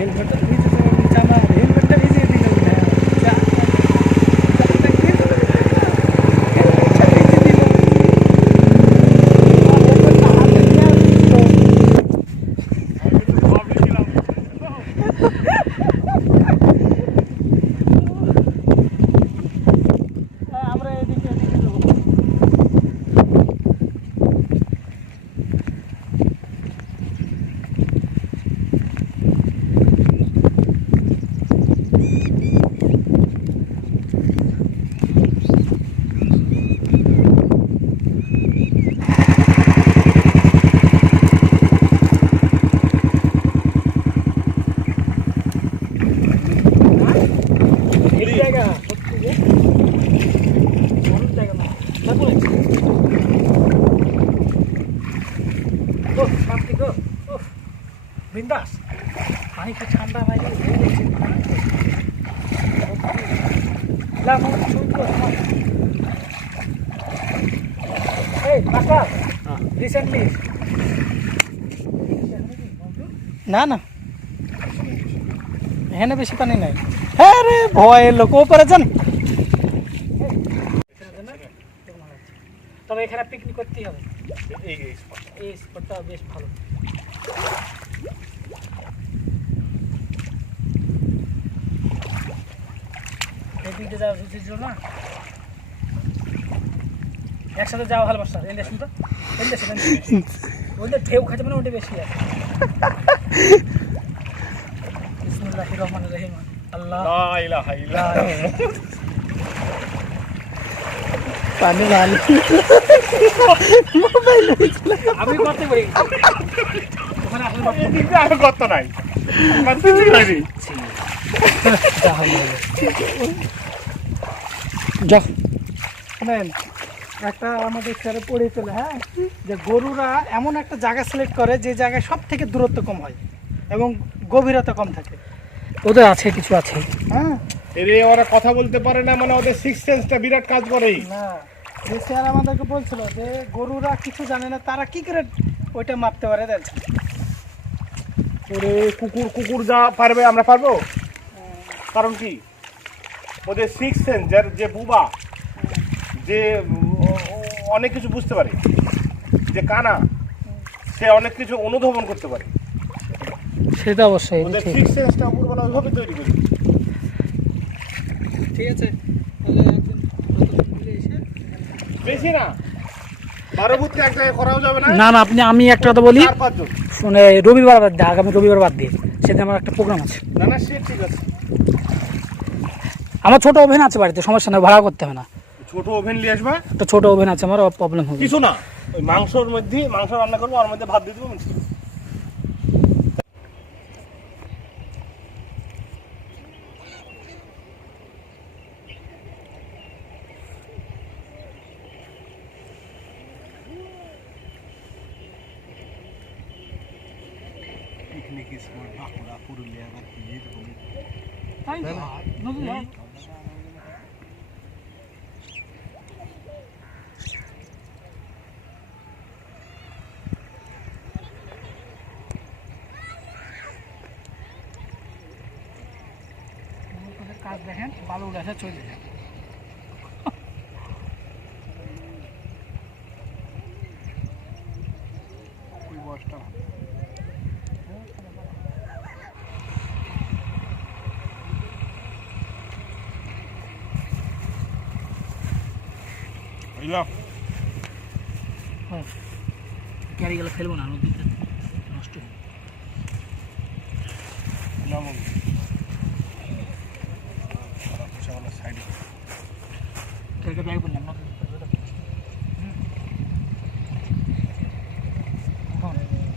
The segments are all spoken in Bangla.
হেলমেটটা ভিজে জামা হেলমেটটা ভিজিয়ে দিল না আমরা এদিকে এদিকে যাবো। बिंदास पानी का ठंडा भाई ला मोर छुई को ए काका रिसेंटली ना ना এখানে বেশি পানি নাই হ্যাঁ রে ভয় লোক উপরে যান তবে এখানে পিকনিক করতেই হবে এই স্পটটা বেশ ভালো এদিকে যাওয়া উচিত না একসাথে যাওয়া ভালো বাসা এলে শুনতো এলে শুনতো ওইটা ঢেউ খাচ্ছে মানে ওটা বেশি আছে বিসমিল্লাহির রহমানির রহিম আল্লাহ লা ইলাহা ইল্লাল্লাহ পানি ভালো মোবাইল আমি করতে পারি ওখানে আসলে এদিকে আর কত নাই করতে পারি যা শুনেন একটা আমাদের স্যারে পড়ে চলে হ্যাঁ যে গরুরা এমন একটা জায়গা সিলেক্ট করে যে জায়গায় সব থেকে দূরত্ব কম হয় এবং গভীরতা কম থাকে ওদের আছে কিছু আছে হ্যাঁ এরে ওরা কথা বলতে পারে না মানে ওদের সিক্স সেন্সটা বিরাট কাজ করে না যে স্যার আমাদেরকে বলছিল যে গরুরা কিছু জানে না তারা কি করে ওইটা মাপতে পারে দেন ওরে কুকুর যা পারবে আমরা পারবো কারণ কি ওদের সিক্স সেন্স যে বুবা যে অনেক কিছু বুঝতে পারে যে কানা সে অনেক কিছু অনুধাবন করতে পারে সেটা অবশ্যই ওদের সিক্স সেন্সটা উপরবেলা ওইভাবে তৈরি করে ঠিক আছে তাহলে একদিন বেশি না 12 বুথকে এক জায়গায় করাও যাবে না না না আমি একটা কথা বলি 4-5 জন শুনে রবিবার বাদ দিয়ে আগামী রবিবার বাদ দিয়ে সেদিন আমার একটা প্রোগ্রাম আছে না না সে ঠিক আছে আমার ছোট ওভেন আছে বাড়িতে সমস্যা নেই ভাড়া করতে হবে না ছোট ওভেন নিয়ে আসবা একটা ছোট ওভেন আছে আমার প্রবলেম হবে কিছু না ওই মাংসর মধ্যে মাংস রান্না করবো আর মধ্যে ভাত দিয়ে দেবো পিকনিক স্পট বাঁকুড়া পুরুলিয়া কাজ দেখেন বালু গাছে চলে যায় ওই বসটা ক্যারিগুলো ফেলবো না নদীতে নষ্ট ক্যারিকে ব্যাগ বললাম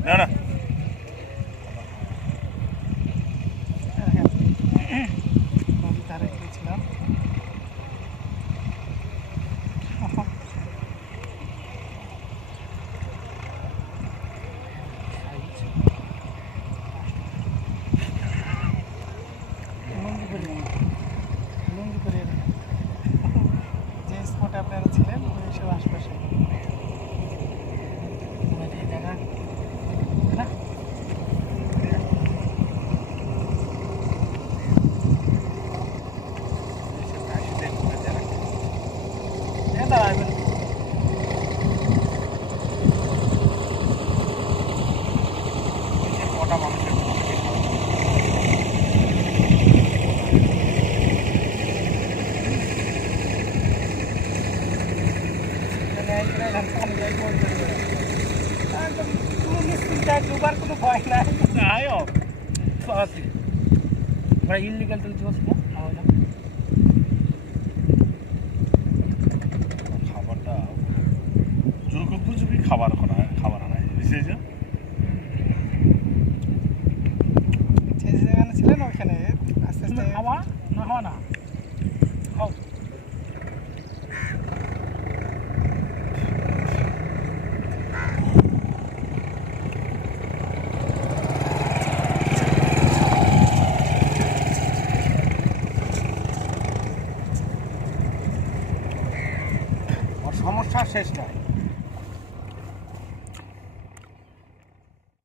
না না নদীর ধারে গিয়েছিলাম যে স্পটে আপনারা ছিলেন ওইসব আশপাশে জায়গা না আছে ভাই ইললিগাল তো দিবস না হয় না খাবারটা যোগ উপযোগী খাবার করা হয় খাবার হয় বুঝছে যে যেখানে ছিলেন ওখানে আস্তে আস্তে খাওয়া না হওয়া না খাও সমস্যা শেষ নাই